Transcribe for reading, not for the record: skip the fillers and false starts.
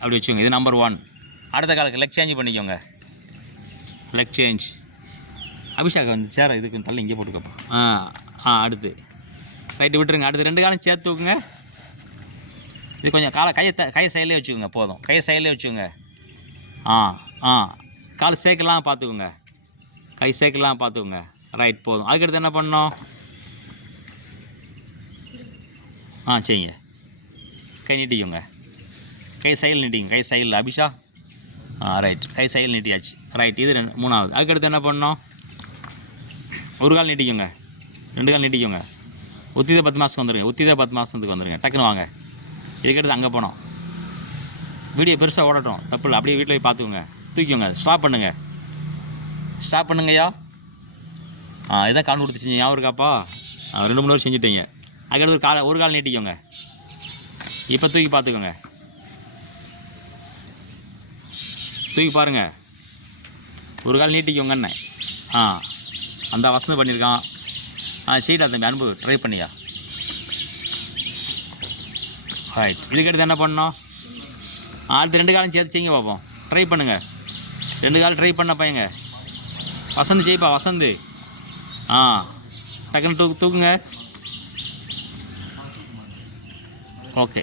அப்படி வச்சுக்கோங்க. இது நம்பர் 1. அடுத்த காலுக்கு லெக் சேஞ்ச் பண்ணிக்கோங்க. Leg change. அபிஷேக் வந்து சேர இதுக்கு தள்ளி இங்கே போட்டுக்கப்போ. அடுத்து ரைட்டு விட்டுருங்க. அடுத்து 2 காலம் சேர்த்து தூக்குங்க. இது கொஞ்சம் கையை சைட்லேயே வச்சுக்கோங்க. போதும், கையை சைட்லேயே வச்சுக்கோங்க. கால் சேர்க்கலாம் பார்த்துக்கோங்க. கை சேர்க்கலாம் பார்த்துக்கோங்க. ரைட், போதும். அதுக்கடுத்து என்ன பண்ணோம்? செய்யுங்க. கை நீட்டிக்கோங்க. கை சைடில் நீட்டிங்க. கை சைடில் அபிஷா. ரைட், கை சைடில் நீட்டியாச்சு. ரைட், இது 3வது. அதுக்கடுத்து என்ன பண்ணோம்? ஒரு கால் நீட்டிக்கோங்க. 2 கால் நீட்டிக்கோங்க. உத்தித 10 மாதத்துக்கு வந்துடுங்க. உத்தித 10 மாதத்துக்கு வந்துடுங்க. டக்குன்னு வாங்க. இதுக்கடுத்து அங்கே போனோம். வீடியோ பெருசாக ஓடட்டும், தப்பு இல்லை. அப்படியே வீட்டில் போய் பார்த்துக்கோங்க. தூக்கிக்கோங்க. ஸ்டாப் பண்ணுங்கள். ஸ்டாப் பண்ணுங்கய்யா. இதான் கால் கொடுத்து செஞ்சீங்க. ஞாபகம் இருக்காப்பா? 2-3 வருஷம் செஞ்சுட்டீங்க. அதுக்கடுத்து ஒரு கால் நீட்டிக்கோங்க. இப்போ தூக்கி பார்த்துக்கோங்க. தூக்கி பாருங்கள். ஒரு கால் நீட்டிக்கோங்கண்ணே. அந்த வசந்து பண்ணியிருக்கான். சீட்டா தம்பி அனுப்பு, ட்ரை பண்ணியா. ரைட், இதுக்கடுத்து என்ன பண்ணோம்? அடுத்து 2 காலம் சேர்த்து செய்யுங்க பார்ப்போம். ட்ரை பண்ணுங்கள். 2 காலம் ட்ரை பண்ண பையங்க. வசந்து செய்ப்பா, வசந்து. டக்குன்னு தூக்குங்க. ஓகே.